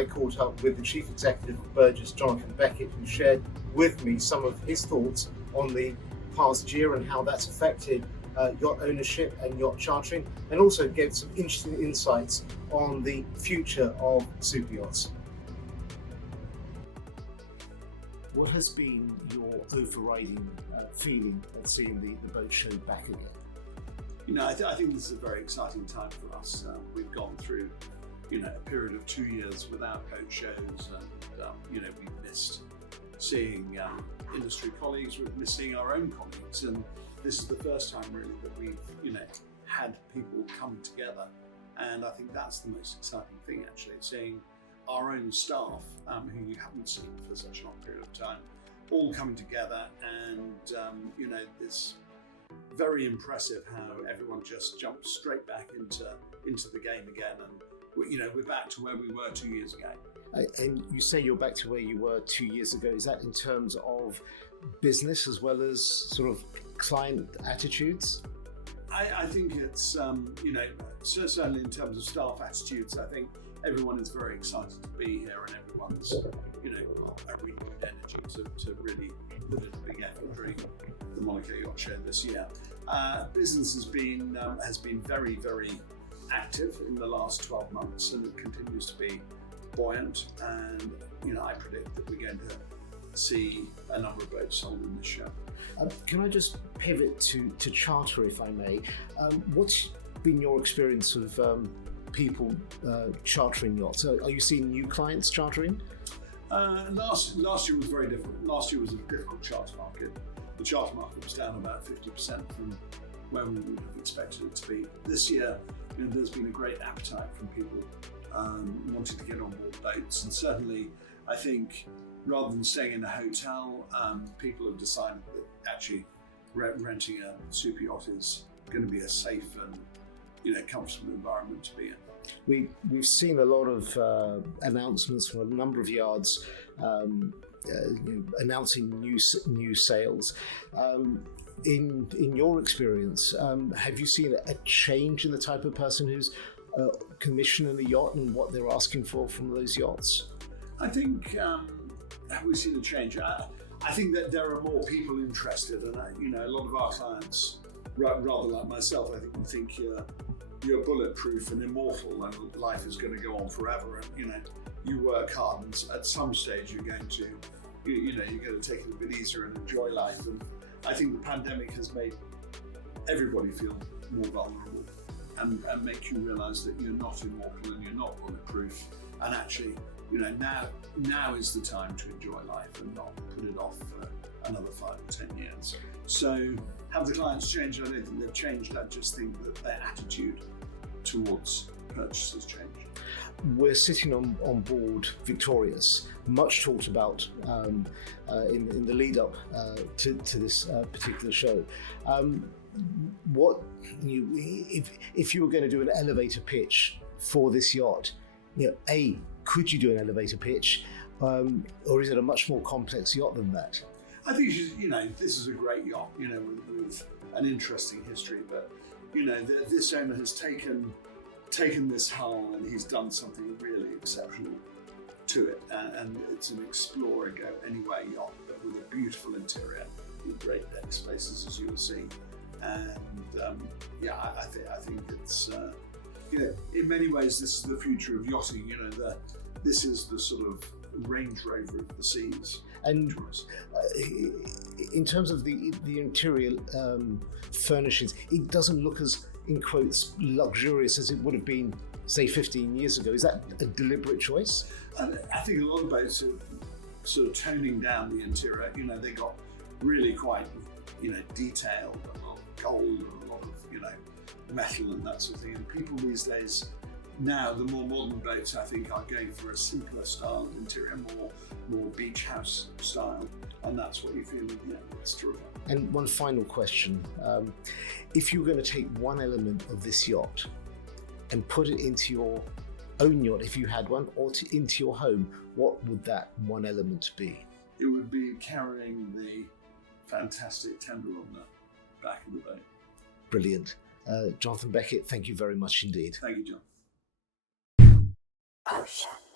I caught up with the Chief Executive of Burgess, John Beckett, who shared with me some of his thoughts on the past year and how that's affected yacht ownership and yacht chartering, and also gave some interesting insights on the future of super yachts. What has been your overriding feeling of seeing the boat show back again? You know, I think this is a very exciting time for us. We've gone through, a period of 2 years without boat shows, and we've missed seeing industry colleagues. We've missed seeing our own colleagues, and this is the first time really that we've, had people come together. And I think that's the most exciting thing, actually, seeing our own staff, who you haven't seen for such a long period of time, all coming together, and it's very impressive how everyone just jumped straight back into the game again, and we're back to where we were 2 years ago. And you say you're back to where you were 2 years ago. Is that in terms of business as well as sort of client attitudes? I think it's certainly in terms of staff attitudes. I think everyone is very excited to be here, and everyone's got a really good energy to really put in a big effort during the Monaco Yacht Show this year. Business has been very, very active in the last 12 months, and it continues to be buoyant. And I predict that we're going to see a number of boats sold in this show. Can I just pivot to charter, if I may? What's been your experience of people chartering yachts? Are you seeing new clients chartering? Last year was very different. Last year was a difficult charter market. The charter market was down about 50% from where we would have expected it to be. This year, there's been a great appetite from people wanting to get on board boats, and certainly I think rather than staying in a hotel, people have decided that actually renting a super yacht is going to be a safe and comfortable environment to be in. We've seen a lot of announcements from a number of yards announcing new sales. In your experience, have you seen a change in the type of person who's commissioning a yacht and what they're asking for from those yachts? I think have we seen a change? I think that there are more people interested, and a lot of our clients, rather like myself, I think you're bulletproof and immortal, and life is going to go on forever. And you work hard, and at some stage you're going to take it a bit easier and enjoy life. And I think the pandemic has made everybody feel more vulnerable, and make you realise that you're not immortal and you're not bulletproof. And actually, now is the time to enjoy life and not put it off for another 5 or 10 years. So have the clients changed? I don't think they've changed. I just think that their attitude towards purchase has changed. We're sitting on board Victorious, much talked about in the lead up to this particular show. If you were going to do an elevator pitch for this yacht, could you do an elevator pitch, or is it a much more complex yacht than that? I think this is a great yacht, with an interesting history, but this owner has taken this hull and he's done something really exceptional to it, and it's an explore go anywhere yacht, but with a beautiful interior with great deck spaces, as you will see. And I think it's in many ways this is the future of yachting. This is the sort of Range Rover of the seas. And in terms of the interior furnishings, it doesn't look as, in quotes, luxurious as it would have been, say, 15 years ago. Is that a deliberate choice? I think a lot of boats are sort of toning down the interior. They got really quite, detailed, a lot of gold and a lot of, metal and that sort of thing. And people these days, now the more modern boats, I think, are going for a simpler style of interior, more beach house style, and that's what you feel with the It's terrific. And one final question: if you were going to take one element of this yacht and put it into your own yacht, if you had one, or into your home, what would that one element be? It would be carrying the fantastic tender on the back of the boat. Brilliant. Jonathan Beckett, thank you very much indeed. Thank you, John. Ocean.